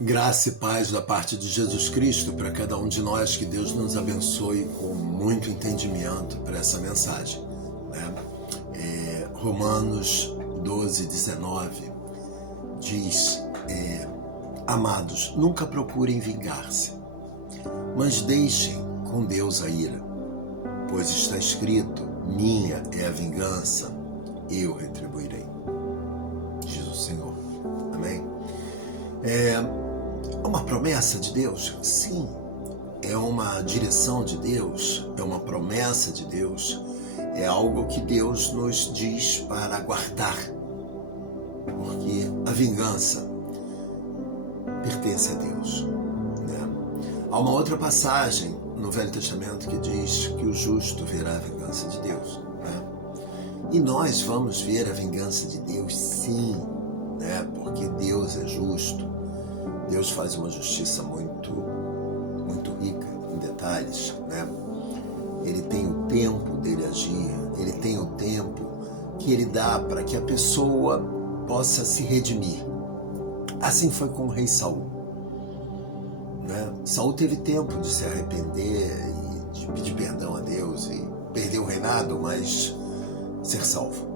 Graça e paz da parte de Jesus Cristo para cada um de nós, que Deus nos abençoe com muito entendimento para essa mensagem, né? Romanos 12:19 diz: Amados, nunca procurem vingar-se, mas deixem com Deus a ira, pois está escrito: minha é a vingança, eu retribuirei, diz o Senhor. Amém? É uma promessa de Deus? Sim. É uma direção de Deus? É uma promessa de Deus? É algo que Deus nos diz para guardar, porque a vingança pertence a Deus, né? Há uma outra passagem no Velho Testamento que diz que o justo verá a vingança de Deus, né? E nós vamos ver a vingança de Deus, sim, né? Porque Deus é justo. Deus faz uma justiça muito rica em detalhes, né? Ele tem o tempo dele agir, ele tem o tempo que ele dá para que a pessoa possa se redimir. Assim foi com o rei Saul, né? Saul teve tempo de se arrepender e de pedir perdão a Deus e perder o reinado, mas ser salvo.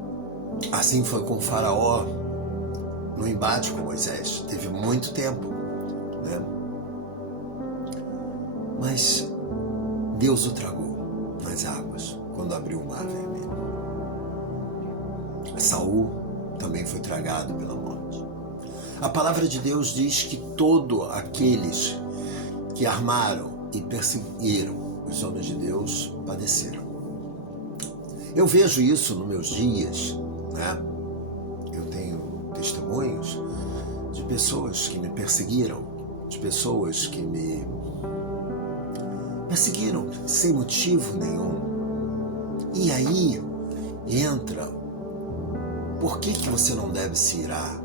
Assim foi com Faraó no embate com Moisés. Teve muito tempo, né? Mas Deus o tragou nas águas quando abriu o mar vermelho. Saul também foi tragado pela morte. A palavra de Deus diz que todos aqueles que armaram e perseguiram os homens de Deus padeceram. Eu vejo isso nos meus dias, né? Eu tenho testemunhos de pessoas que me perseguiram, de pessoas que me perseguiram sem motivo nenhum. E aí entra: por que você não deve se irar?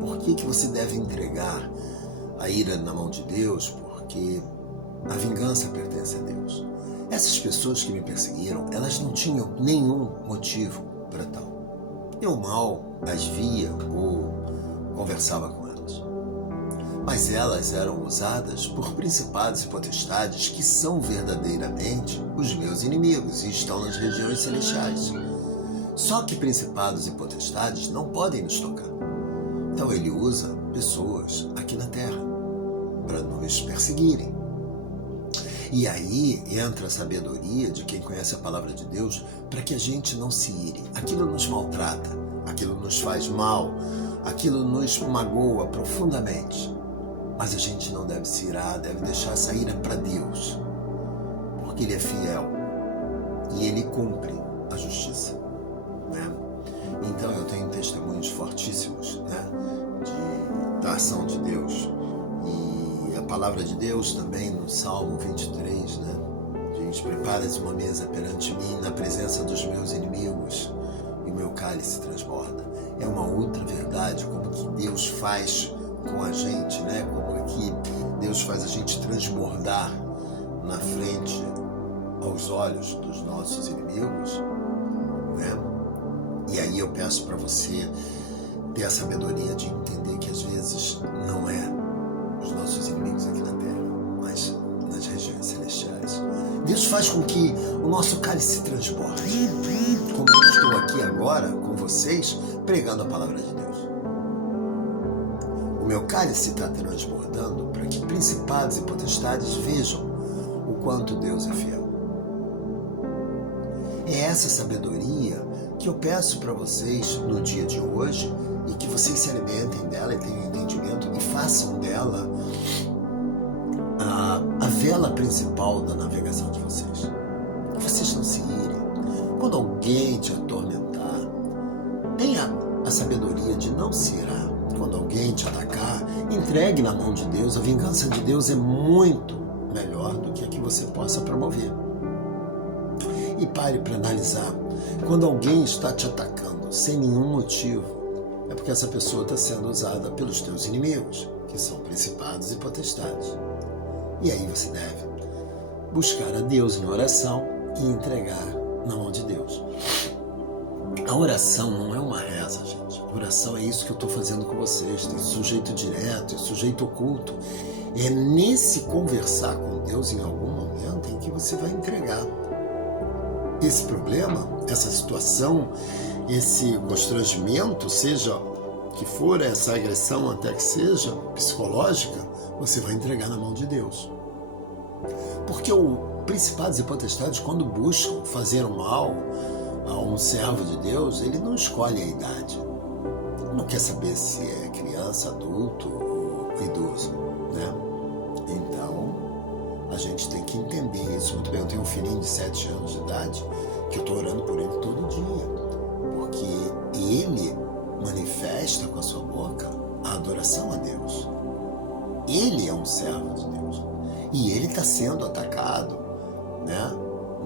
Por que você deve entregar a ira na mão de Deus? Porque a vingança pertence a Deus. Essas pessoas que me perseguiram, elas não tinham nenhum motivo para tal. Eu mal as via ou conversava com elas. Mas elas eram usadas por principados e potestades que são verdadeiramente os meus inimigos e estão nas regiões celestiais. Só que principados e potestades não podem nos tocar. Então ele usa pessoas aqui na terra para nos perseguirem. E aí entra a sabedoria de quem conhece a palavra de Deus para que a gente não se ire. Aquilo nos maltrata, aquilo nos faz mal, aquilo nos magoa profundamente. Mas a gente não deve se irar, deve deixar essa ira para Deus, porque Ele é fiel e Ele cumpre a justiça, né? Então eu tenho testemunhos fortíssimos, né, da ação de Deus. E a palavra de Deus também no Salmo 23, né, diz: preparas uma mesa perante mim na presença dos meus inimigos e o meu cálice transborda. É uma outra verdade, como que Deus faz com a gente, né? Como que Deus faz a gente transbordar na frente, aos olhos dos nossos inimigos, né? E aí eu peço para você ter a sabedoria de entender que às vezes não é os nossos inimigos aqui na terra, mas nas regiões celestiais. Deus faz com que o nosso cálice transborde, como eu estou aqui agora com vocês pregando a palavra de Deus. O meu cálice está transbordando para que principados e potestades vejam o quanto Deus é fiel. É essa sabedoria que eu peço para vocês no dia de hoje, e que vocês se alimentem dela e tenham entendimento e façam dela a vela principal da navegação de vocês. Que vocês não se irem. Quando alguém te atormentar, tenha a sabedoria de não se irar. Quando alguém te atacar, entregue na mão de Deus. A vingança de Deus é muito melhor do que a que você possa promover. E pare para analisar. Quando alguém está te atacando sem nenhum motivo, é porque essa pessoa está sendo usada pelos teus inimigos, que são principados e potestades. E aí você deve buscar a Deus em oração e entregar na mão de Deus. A oração não é uma reza, gente. A oração é isso que eu estou fazendo com vocês. Tem sujeito direto, sujeito oculto. É nesse conversar com Deus em algum momento em que você vai entregar esse problema, essa situação, esse constrangimento, seja que for essa agressão, até que seja psicológica, você vai entregar na mão de Deus. Porque o principados e potestades, quando buscam fazer o mal a um servo de Deus, ele não escolhe a idade. Não quer saber se é criança, adulto ou idoso, né? Então, a gente tem que entender isso muito bem. Eu tenho um filhinho de 7 anos de idade que eu estou orando por ele todo dia, porque ele manifesta com a sua boca a adoração a Deus. Ele é um servo de Deus e ele está sendo atacado, né?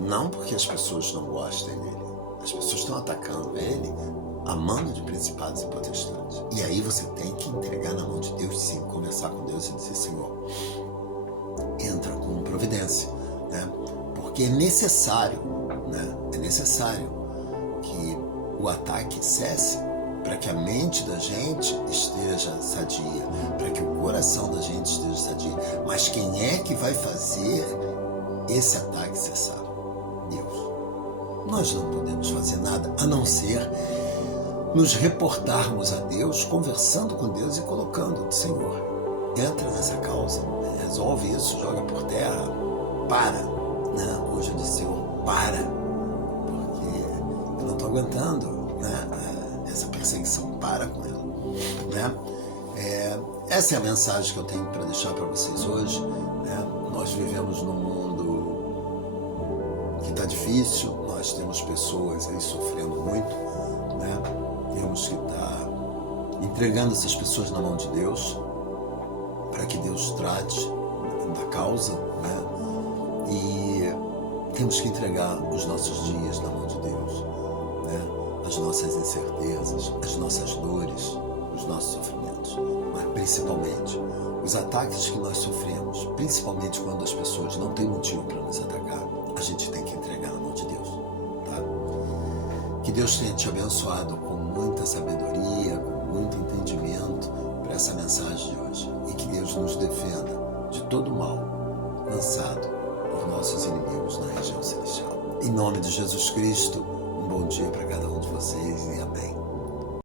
Não porque as pessoas não gostem dele, as pessoas estão atacando ele a mando de principados e potestades. E aí você tem que entregar na mão de Deus, sim, conversar com Deus e dizer: Senhor, entra com providência, né? Porque é necessário, né? É necessário que o ataque cesse para que a mente da gente esteja sadia, para que o coração da gente esteja sadia. Mas quem é que vai fazer esse ataque cessar? Deus. Nós não podemos fazer nada a não ser nos reportarmos a Deus, conversando com Deus e colocando: Senhor, entra nessa causa, resolve isso, joga por terra, para, né? Hoje eu disse: Senhor, para, porque eu não estou aguentando, né? Essa perseguição, para com ela, né? Essa é a mensagem que eu tenho para deixar para vocês hoje, né? Nós vivemos num mundo que está difícil, nós temos pessoas aí sofrendo muito, né? Temos que estar entregando essas pessoas na mão de Deus, para que Deus trate da causa, né? E temos que entregar os nossos dias na mão de Deus, né? As nossas incertezas, as nossas dores, os nossos sofrimentos, mas principalmente os ataques que nós sofremos, principalmente quando as pessoas não têm motivo para nos atacar, a gente tem que entregar na mão de Deus, tá? Que Deus tenha te abençoado com muita sabedoria, com muito entendimento para essa mensagem de hoje, e que Deus nos defenda de todo mal lançado por nossos inimigos na região celestial. Em nome de Jesus Cristo, um bom dia para cada um de vocês e amém.